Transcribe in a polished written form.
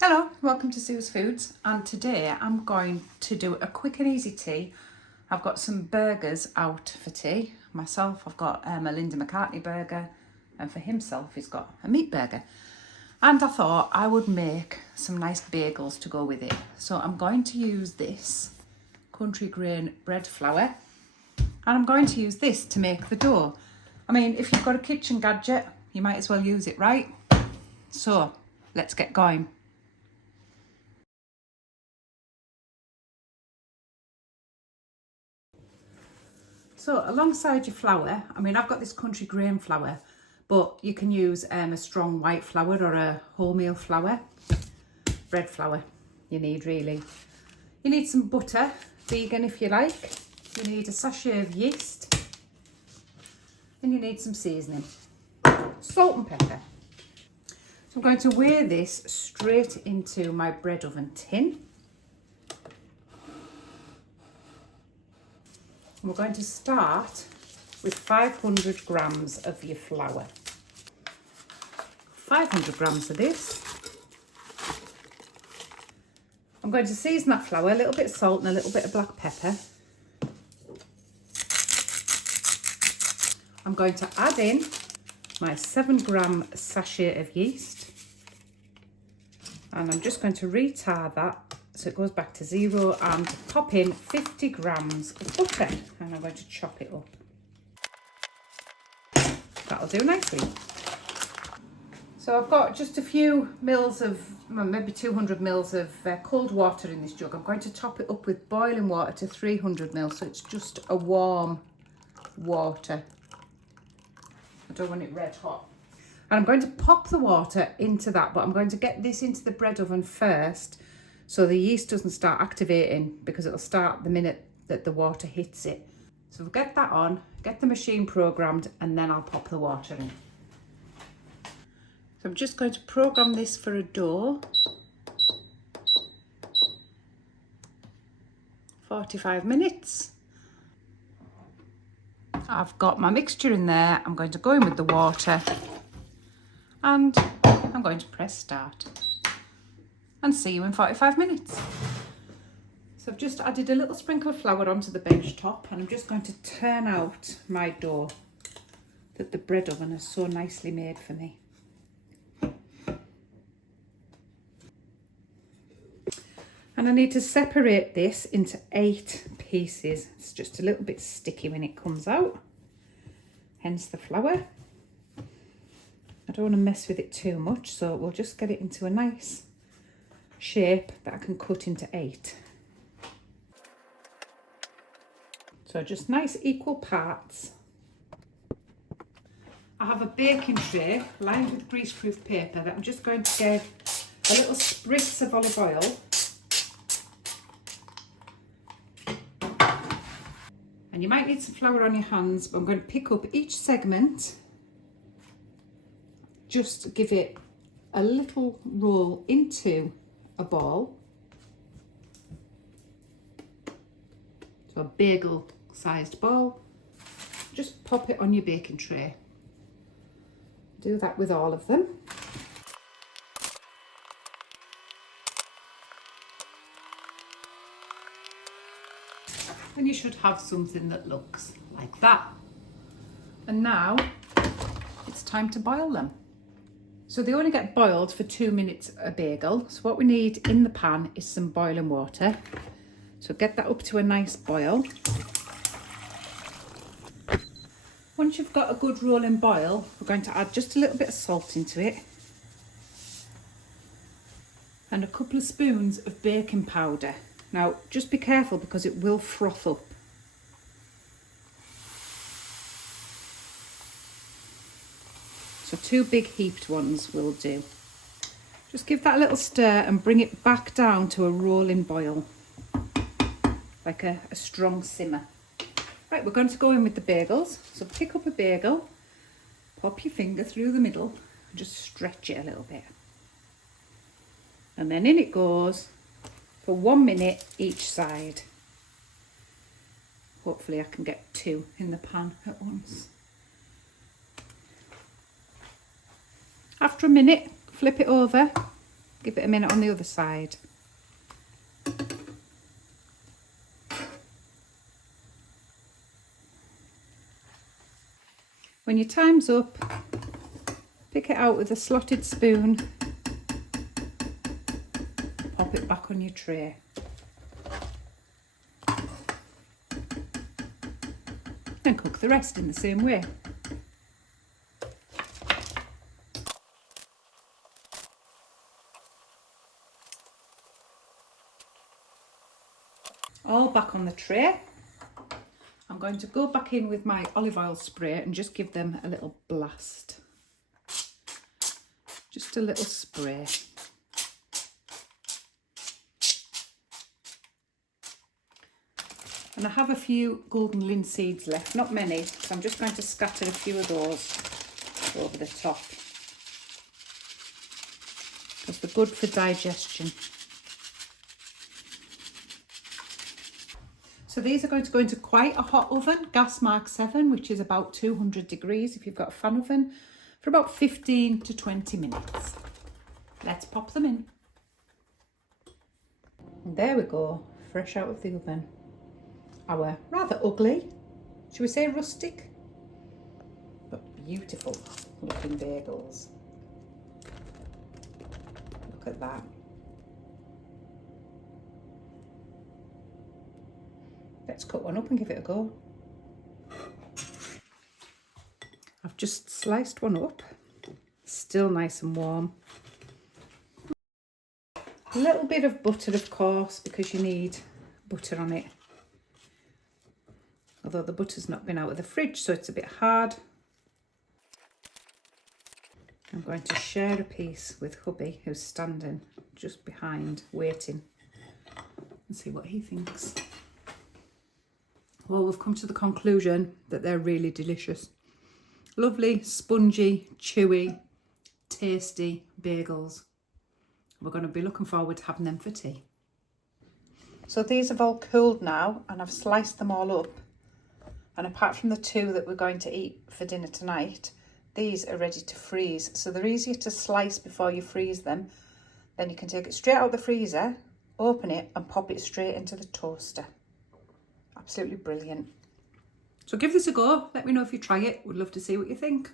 Hello, welcome to Sue's Foods, and today I'm going to do a quick and easy tea. I've got some burgers out for tea. Myself, I've got a Linda McCartney burger, and for himself he's got a meat burger. And I thought I would make some nice bagels to go with it. So I'm going to use this country grain bread flour, and I'm going to use this to make the dough. I mean, if you've got a kitchen gadget, you might as well use it, right? So let's get going. So alongside your flour, I mean, I've got this country grain flour, but you can use a strong white flour or a wholemeal flour, bread flour you need really. You need some butter, vegan if you like. You need a sachet of yeast, and you need some seasoning, salt and pepper. So I'm going to weigh this straight into my bread oven tin. We're going to start with 500 grams of your flour. 500 grams of this. I'm going to season that flour, a little bit of salt and a little bit of black pepper. I'm going to add in my 7-gram sachet of yeast. And I'm just going to retar that so it goes back to 0 and pop in 50 grams of butter, and I'm going to chop it up. That'll do nicely. So I've got just a few mils of, well, maybe 200 mils of cold water in this jug. I'm going to top it up with boiling water to 300 mils, so it's just a warm water. I don't want it red hot. And I'm going to pop the water into that, but I'm going to get this into the bread oven first, so the yeast doesn't start activating, because it'll start the minute that the water hits it. So we'll get that on, get the machine programmed, and then I'll pop the water in. So I'm just going to program this for a dough. 45 minutes. I've got my mixture in there. I'm going to go in with the water, and I'm going to press start. And see you in 45 minutes. So I've just added a little sprinkle of flour onto the bench top, and I'm just going to turn out my dough that the bread oven has so nicely made for me. And I need to separate this into 8 pieces. It's just a little bit sticky when it comes out, hence the flour. I don't want to mess with it too much, so we'll just get it into a nice shape that I can cut into 8. So just nice equal parts. I have a baking tray lined with greaseproof paper that I'm just going to give a little spritz of olive oil. And you might need some flour on your hands, but I'm going to pick up each segment, just give it a little roll into a ball, so a bagel sized ball. Just pop it on your baking tray. Do that with all of them. And you should have something that looks like that. And now it's time to boil them. So they only get boiled for 2 minutes a bagel. So what we need in the pan is some boiling water. So get that up to a nice boil. Once you've got a good rolling boil, we're going to add just a little bit of salt into it, and a couple of spoons of baking powder. Now just be careful because it will froth up. So 2 big heaped ones will do. Just give that a little stir and bring it back down to a rolling boil, like a strong simmer. Right, we're going to go in with the bagels. So pick up a bagel, pop your finger through the middle, and just stretch it a little bit. And then in it goes for 1 minute each side. Hopefully I can get 2 in the pan at once. After a minute, flip it over, Give it a minute on the other side. When your time's up, pick it out with a slotted spoon, pop it back on your tray. And cook the rest in the same way. All back on the tray. I'm going to go back in with my olive oil spray and just give them a little blast. Just a little spray. And I have a few golden linseeds left, not many, so I'm just going to scatter a few of those over the top, because they're good for digestion. So these are going to go into quite a hot oven, gas mark 7, which is about 200 degrees if you've got a fan oven, for about 15 to 20 minutes. Let's pop them in. And there we go, fresh out of the oven. Our rather ugly, should we say rustic, but beautiful looking bagels. Look at that. Let's cut one up and give it a go. I've just sliced one up, still nice and warm. A little bit of butter, of course, because you need butter on it. Although the butter's not been out of the fridge, so it's a bit hard. I'm going to share a piece with hubby, who's standing just behind, waiting, and see what he thinks. Well, we've come to the conclusion that they're really delicious. Lovely, spongy, chewy, tasty bagels. We're going to be looking forward to having them for tea. So these have all cooled now, and I've sliced them all up. And apart from the 2 that we're going to eat for dinner tonight, these are ready to freeze. So they're easier to slice before you freeze them. Then you can take it straight out of the freezer, open it and pop it straight into the toaster. Absolutely brilliant. So give this a go. Let me know if you try it. We'd love to see what you think.